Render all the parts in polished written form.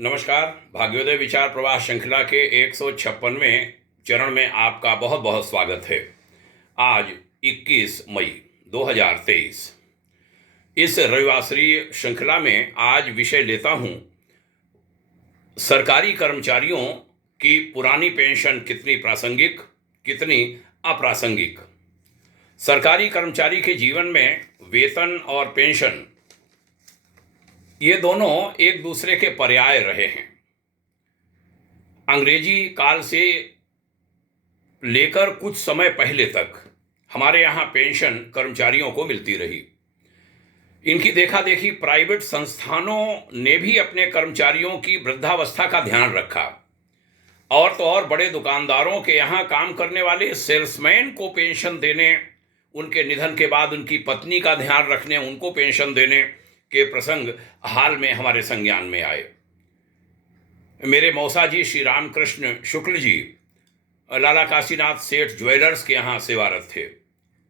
नमस्कार। भाग्योदय विचार प्रवाह श्रृंखला के 156वें चरण में आपका बहुत बहुत स्वागत है। आज 21 मई 2023 इस रविवासरीय श्रृंखला में आज विषय लेता हूं सरकारी कर्मचारियों की पुरानी पेंशन कितनी प्रासंगिक, कितनी अप्रासंगिक। सरकारी कर्मचारी के जीवन में वेतन और पेंशन ये दोनों एक दूसरे के पर्याय रहे हैं। अंग्रेजी काल से लेकर कुछ समय पहले तक हमारे यहाँ पेंशन कर्मचारियों को मिलती रही। इनकी देखा देखी प्राइवेट संस्थानों ने भी अपने कर्मचारियों की वृद्धावस्था का ध्यान रखा, और तो और बड़े दुकानदारों के यहाँ काम करने वाले सेल्समैन को पेंशन देने, उनके निधन के बाद उनकी पत्नी का ध्यान रखने, उनको पेंशन देने के प्रसंग हाल में हमारे संज्ञान में आए। मेरे मौसा जी श्री रामकृष्ण शुक्ल जी लाला काशीनाथ सेठ ज्वेलर्स के यहाँ सेवारत थे।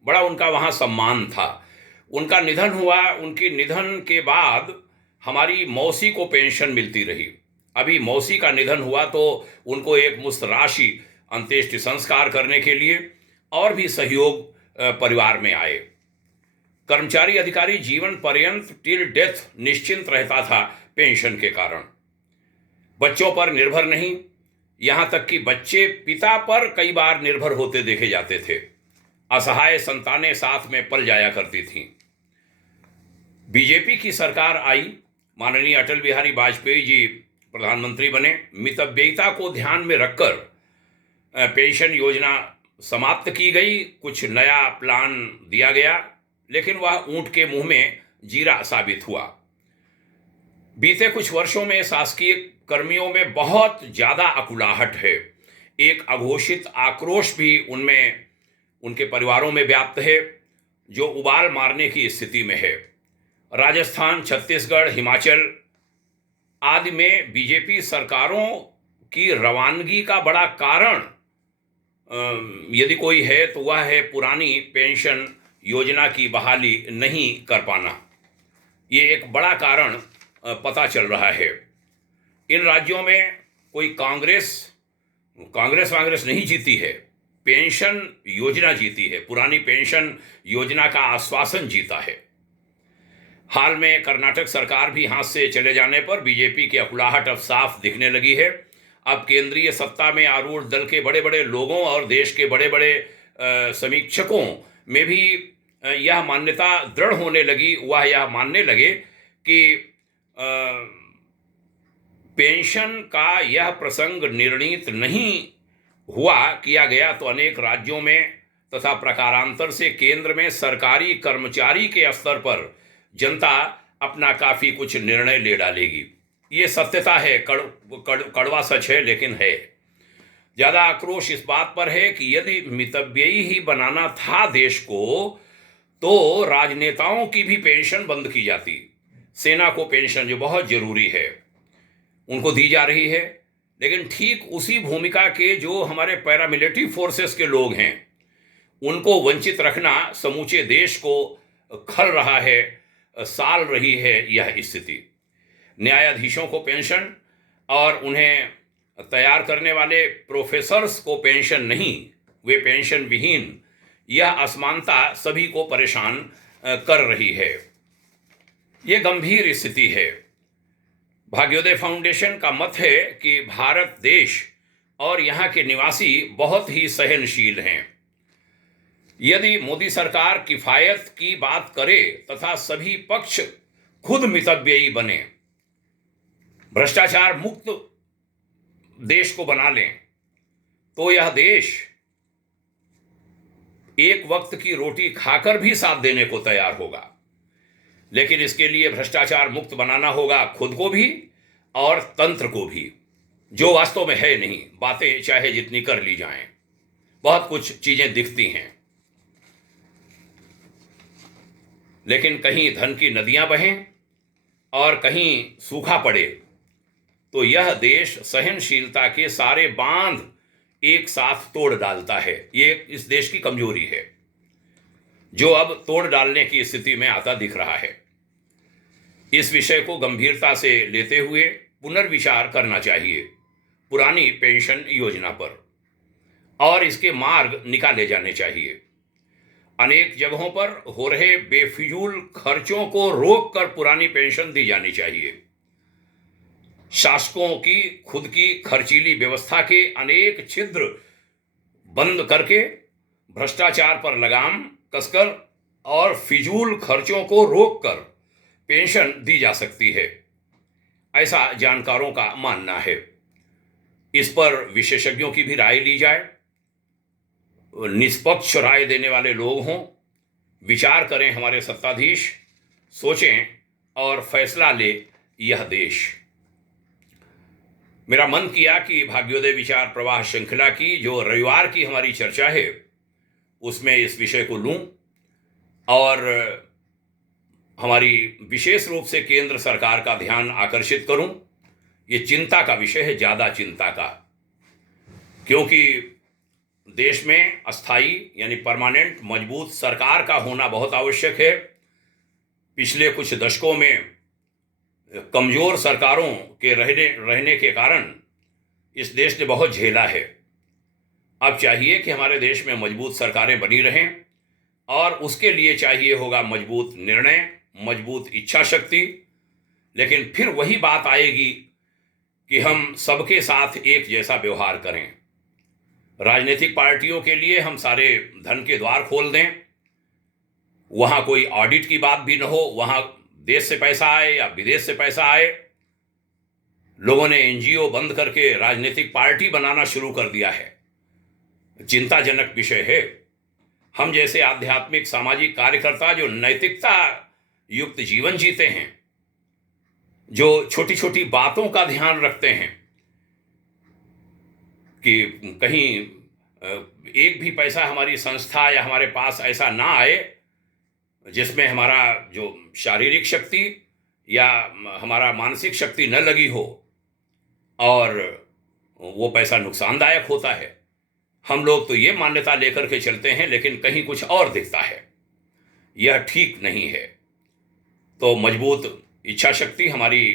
बड़ा उनका वहाँ सम्मान था। उनका निधन हुआ। उनके निधन के बाद हमारी मौसी को पेंशन मिलती रही। अभी मौसी का निधन हुआ तो उनको एक मुश्त राशि अंत्येष्टि संस्कार करने के लिए और भी सहयोग परिवार में आए। कर्मचारी अधिकारी जीवन पर्यंत टिल डेथ निश्चिंत रहता था पेंशन के कारण। बच्चों पर निर्भर नहीं, यहां तक कि बच्चे पिता पर कई बार निर्भर होते देखे जाते थे। असहाय संतानें साथ में पल जाया करती थीं। बीजेपी की सरकार आई, माननीय अटल बिहारी वाजपेयी जी प्रधानमंत्री बने। मितव्ययिता को ध्यान में रखकर पेंशन योजना समाप्त की गई, कुछ नया प्लान दिया गया, लेकिन वह ऊंट के मुंह में जीरा साबित हुआ। बीते कुछ वर्षों में शासकीय कर्मियों में बहुत ज्यादा अकुलाहट है। एक अघोषित आक्रोश भी उनमें, उनके परिवारों में व्याप्त है, जो उबाल मारने की स्थिति में है। राजस्थान, छत्तीसगढ़, हिमाचल आदि में बीजेपी सरकारों की रवानगी का बड़ा कारण यदि कोई है तो वह है पुरानी पेंशन योजना की बहाली नहीं कर पाना। ये एक बड़ा कारण पता चल रहा है। इन राज्यों में कोई कांग्रेस वांग्रेस नहीं जीती है, पेंशन योजना जीती है। पुरानी पेंशन योजना का आश्वासन जीता है। हाल में कर्नाटक सरकार भी हाथ से चले जाने पर बीजेपी की अकुलाहट अब साफ दिखने लगी है। अब केंद्रीय सत्ता में आरूढ़ दल के बड़े बड़े लोगों और देश के बड़े बड़े समीक्षकों में भी यह मान्यता दृढ़ होने लगी, वह यह मानने लगे कि पेंशन का यह प्रसंग निर्णीत नहीं किया गया तो अनेक राज्यों में तथा प्रकारांतर से केंद्र में सरकारी कर्मचारी के स्तर पर जनता अपना काफी कुछ निर्णय ले डालेगी। ये सत्यता है, कड़वा सच है, लेकिन है। ज्यादा आक्रोश इस बात पर है कि यदि मितव्ययी ही बनाना था देश को तो राजनेताओं की भी पेंशन बंद की जाती। सेना को पेंशन जो बहुत जरूरी है उनको दी जा रही है, लेकिन ठीक उसी भूमिका के जो हमारे पैरामिलिट्री फोर्सेस के लोग हैं उनको वंचित रखना समूचे देश को खल रहा है, साल रही है यह स्थिति। न्यायाधीशों को पेंशन और उन्हें तैयार करने वाले प्रोफेसर्स को पेंशन नहीं, वे पेंशन विहीन, यह असमानता सभी को परेशान कर रही है। यह गंभीर स्थिति है। भाग्योदय फाउंडेशन का मत है कि भारत देश और यहाँ के निवासी बहुत ही सहनशील हैं। यदि मोदी सरकार किफायत की बात करे तथा सभी पक्ष खुद मितव्ययी बने, भ्रष्टाचार मुक्त देश को बना लें, तो यह देश एक वक्त की रोटी खाकर भी साथ देने को तैयार होगा। लेकिन इसके लिए भ्रष्टाचार मुक्त बनाना होगा खुद को भी और तंत्र को भी, जो वास्तव में है नहीं। बातें चाहे जितनी कर ली जाएं, बहुत कुछ चीजें दिखती हैं, लेकिन कहीं धन की नदियां बहें और कहीं सूखा पड़े तो यह देश सहनशीलता के सारे बांध एक साथ तोड़ डालता है। ये इस देश की कमजोरी है, जो अब तोड़ डालने की स्थिति में आता दिख रहा है। इस विषय को गंभीरता से लेते हुए पुनर्विचार करना चाहिए पुरानी पेंशन योजना पर और इसके मार्ग निकाले जाने चाहिए। अनेक जगहों पर हो रहे बेफिजूल खर्चों को रोककर पुरानी पेंशन दी जानी चाहिए। शासकों की खुद की खर्चीली व्यवस्था के अनेक छिद्र बंद करके भ्रष्टाचार पर लगाम कसकर और फिजूल खर्चों को रोककर पेंशन दी जा सकती है, ऐसा जानकारों का मानना है। इस पर विशेषज्ञों की भी राय ली जाए, निष्पक्ष राय देने वाले लोग हों, विचार करें हमारे सत्ताधीश, सोचें और फैसला ले यह देश। मेरा मन किया कि भाग्योदय विचार प्रवाह श्रृंखला की जो रविवार की हमारी चर्चा है उसमें इस विषय को लूं और हमारी विशेष रूप से केंद्र सरकार का ध्यान आकर्षित करूं। ये चिंता का विषय है, ज़्यादा चिंता का, क्योंकि देश में अस्थाई यानी परमानेंट मजबूत सरकार का होना बहुत आवश्यक है। पिछले कुछ दशकों में कमज़ोर सरकारों के रहने के कारण इस देश ने बहुत झेला है। अब चाहिए कि हमारे देश में मजबूत सरकारें बनी रहें और उसके लिए चाहिए होगा मजबूत निर्णय, मजबूत इच्छा शक्ति। लेकिन फिर वही बात आएगी कि हम सबके साथ एक जैसा व्यवहार करें। राजनीतिक पार्टियों के लिए हम सारे धन के द्वार खोल दें, वहाँ कोई ऑडिट की बात भी न हो, वहाँ देश से पैसा आए या विदेश से पैसा आए। लोगों ने एनजीओ बंद करके राजनीतिक पार्टी बनाना शुरू कर दिया है। चिंताजनक विषय है। हम जैसे आध्यात्मिक सामाजिक कार्यकर्ता जो नैतिकता युक्त जीवन जीते हैं, जो छोटी छोटी बातों का ध्यान रखते हैं कि कहीं एक भी पैसा हमारी संस्था या हमारे पास ऐसा ना आए जिसमें हमारा जो शारीरिक शक्ति या हमारा मानसिक शक्ति न लगी हो और वो पैसा नुकसानदायक होता है। हम लोग तो ये मान्यता लेकर के चलते हैं, लेकिन कहीं कुछ और दिखता है। यह ठीक नहीं है। तो मजबूत इच्छा शक्ति हमारी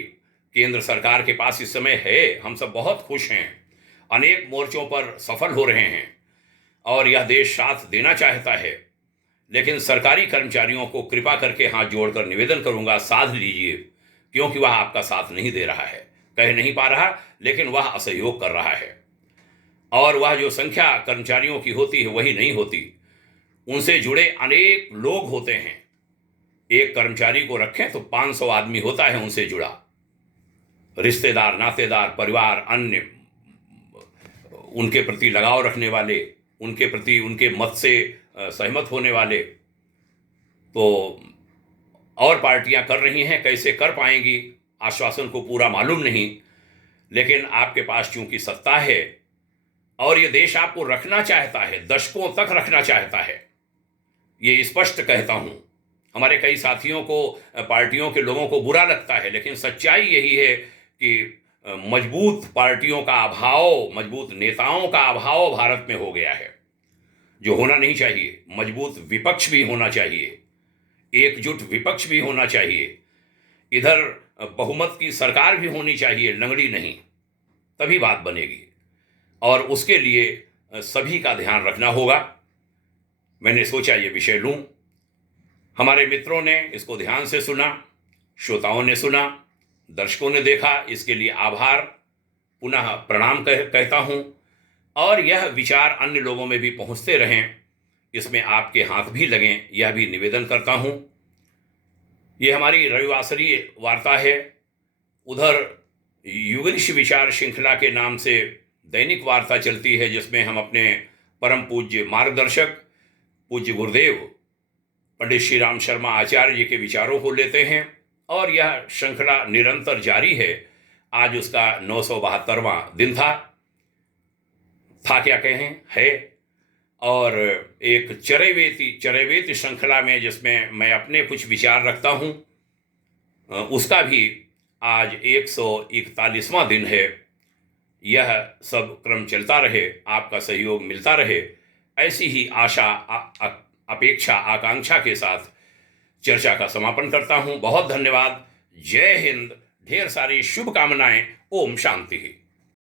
केंद्र सरकार के पास इस समय है। हम सब बहुत खुश हैं, अनेक मोर्चों पर सफल हो रहे हैं और यह देश साथ देना चाहता है। लेकिन सरकारी कर्मचारियों को कृपा करके हाथ जोड़कर निवेदन करूंगा, साथ लीजिए, क्योंकि वह आपका साथ नहीं दे रहा है, कह नहीं पा रहा, लेकिन वह असहयोग कर रहा है। और वह जो संख्या कर्मचारियों की होती है वही नहीं होती, उनसे जुड़े अनेक लोग होते हैं। एक कर्मचारी को रखें तो 500 आदमी होता है उनसे जुड़ा, रिश्तेदार, नातेदार, परिवार, अन्य उनके प्रति लगाव रखने वाले, उनके प्रति उनके मत से सहमत होने वाले। तो और पार्टियां कर रही हैं, कैसे कर पाएंगी आश्वासन को पूरा मालूम नहीं, लेकिन आपके पास चूंकि सत्ता है और ये देश आपको रखना चाहता है, दशकों तक रखना चाहता है, ये स्पष्ट कहता हूं। हमारे कई साथियों को, पार्टियों के लोगों को बुरा लगता है, लेकिन सच्चाई यही है कि मजबूत पार्टियों का अभाव, मजबूत नेताओं का अभाव भारत में हो गया है, जो होना नहीं चाहिए। मजबूत विपक्ष भी होना चाहिए, एकजुट विपक्ष भी होना चाहिए, इधर बहुमत की सरकार भी होनी चाहिए, लंगड़ी नहीं, तभी बात बनेगी। और उसके लिए सभी का ध्यान रखना होगा। मैंने सोचा ये विषय लूं। हमारे मित्रों ने इसको ध्यान से सुना, श्रोताओं ने सुना, दर्शकों ने देखा, इसके लिए आभार, पुनः प्रणाम कहता हूं। और यह विचार अन्य लोगों में भी पहुंचते रहें, इसमें आपके हाथ भी लगें, यह भी निवेदन करता हूं। ये हमारी रविवासरी वार्ता है। उधर युगनिश विचार श्रृंखला के नाम से दैनिक वार्ता चलती है, जिसमें हम अपने परम पूज्य मार्गदर्शक पूज्य गुरुदेव पंडित श्री राम शर्मा आचार्य जी के विचारों को लेते हैं और यह श्रृंखला निरंतर जारी है। आज उसका 972वां दिन था क्या कहें, है। और एक चरैवेति श्रृंखला में, जिसमें मैं अपने कुछ विचार रखता हूँ, उसका भी आज 141वां दिन है। यह सब क्रम चलता रहे, आपका सहयोग मिलता रहे, ऐसी ही आशा, अपेक्षा, आकांक्षा के साथ चर्चा का समापन करता हूँ। बहुत धन्यवाद। जय हिंद। ढेर सारी शुभकामनाएं ओम शांति।